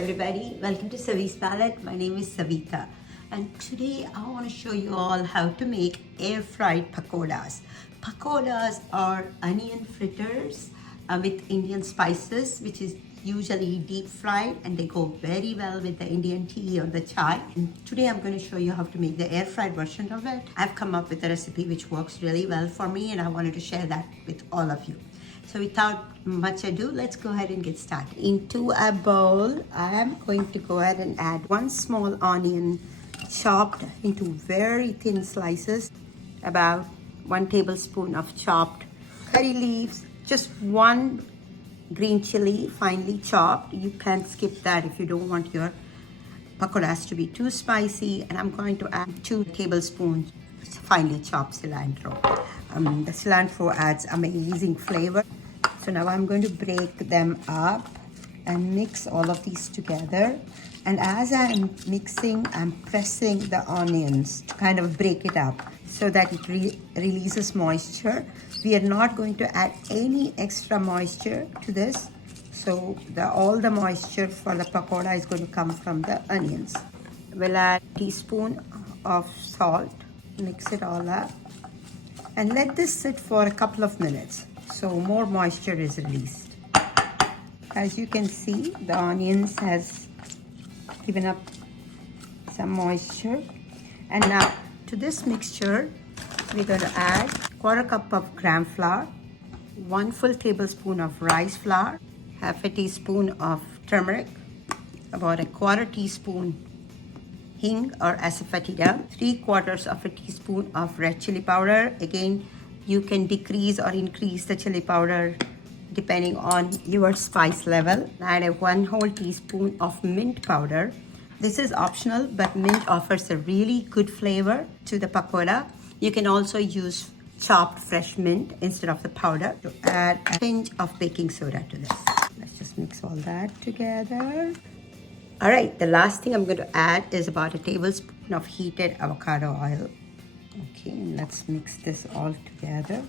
everybody, welcome to Savi's Palette. My name is Savita and today I want to show you all how to make air fried pakodas. Pakodas are onion fritters with Indian spices, which is usually deep fried, and they go very well with the Indian tea or the chai. And today I'm going to show you how to make the air fried version of it. I've come up with a recipe which works really well for me and I wanted to share that with all of you. So without much ado, let's go ahead and get started. Into a bowl, I am going to go ahead and add one small onion chopped into very thin slices, about 1 tablespoon of chopped curry leaves, just 1 green chili finely chopped. You can skip that if you don't want your pakodas to be too spicy. And I'm going to add 2 tablespoons finely chopped cilantro. The cilantro adds amazing flavor. So now I'm going to break them up and mix all of these together. And as I'm mixing, I'm pressing the onions to kind of break it up so that it releases moisture. We are not going to add any extra moisture to this. So all the moisture for the pakoda is going to come from the onions. We'll add a teaspoon of salt, mix it all up, and let this sit for a couple of minutes so more moisture is released. As you can see, the onions has given up some moisture. And now to this mixture, we're going to add 1/4 cup of gram flour, 1 full tablespoon of rice flour, 1/2 teaspoon of turmeric, about 1/4 teaspoon hing or Asafetida, 3/4 of a teaspoon of red chili powder. Again, you can decrease or increase the chili powder depending on your spice level. Add a 1 whole teaspoon of mint powder. This is optional, but mint offers a really good flavor to the pakoda. You can also use chopped fresh mint instead of the powder. To add a pinch of baking soda to this. Let's just mix all that together. All right, the last thing I'm going to add is about 1 tablespoon of heated avocado oil. Okay, let's mix this all together.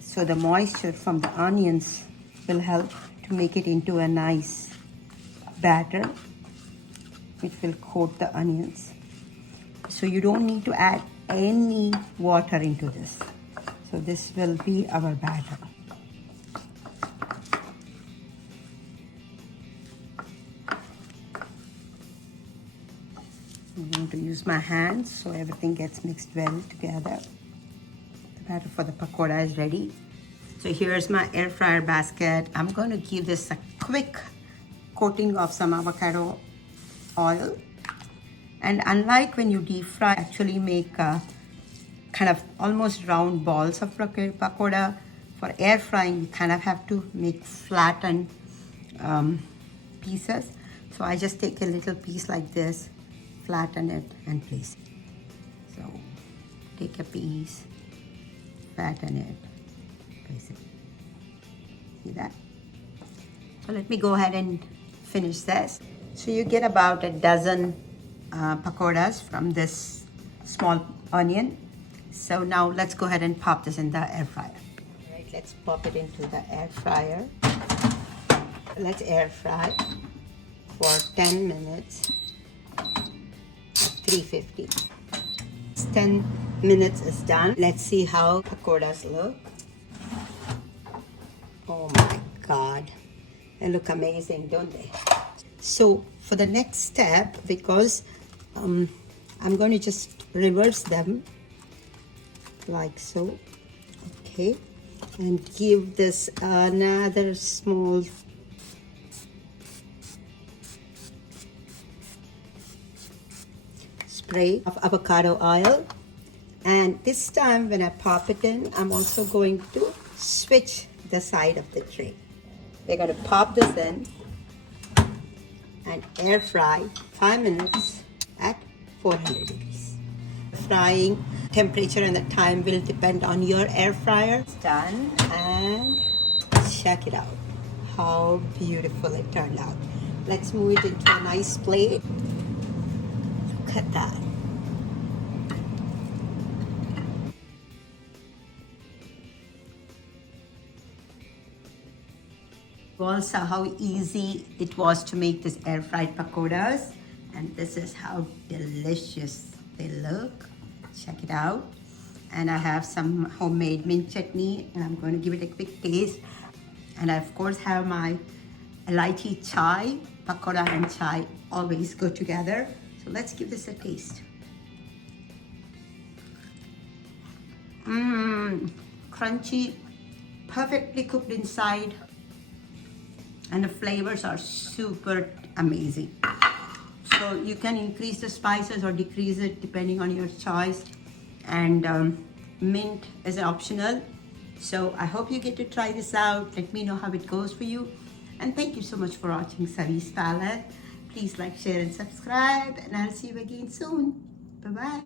So the moisture from the onions will help to make it into a nice batter, which will coat the onions. So you don't need to add any water into this. So this will be our batter. I'm going to use my hands so everything gets mixed well together. The batter for the pakoda is ready. So here's my air fryer basket. I'm going to give this a quick coating of some avocado oil. And unlike when you deep fry, actually make kind of almost round balls of pakoda, for air frying, you kind of have to make flattened pieces. So I just take a little piece like this, flatten it and place it. So take a piece, flatten it, place it. See that? So let me go ahead and finish this. So you get about a dozen pakodas from this small onion. So now let's go ahead and pop this in the air fryer. All right, let's pop it into the air fryer. Let's air fry for 10 minutes. 350. 10 minutes is done. Let's see how pakodas look. Oh my God, they look amazing, don't they? So for the next step, because I'm going to just reverse them like so, okay, and give this another small spray of avocado oil. And this time when I pop it in, I'm also going to switch the side of the tray. We're going to pop this in and air fry 5 minutes at 400 degrees. Frying temperature and the time will depend on your air fryer. It's done, and check it out how beautiful it turned out. Let's move it into a nice plate. Look at that. all saw how easy it was to make this air fried pakodas, and this is how delicious they look. Check it out. And I have some homemade mint chutney, and I'm going to give it a quick taste. And I of course have my elaichi chai. Pakoda and chai always go together. So let's give this a taste. Crunchy, perfectly cooked inside, and the flavors are super amazing. So you can increase the spices or decrease it depending on your choice, and mint is optional. So I hope you get to try this out. Let me know how it goes for you, and thank you so much for watching Savi's Palette. Please like, share and subscribe, and I'll see you again soon. Bye bye.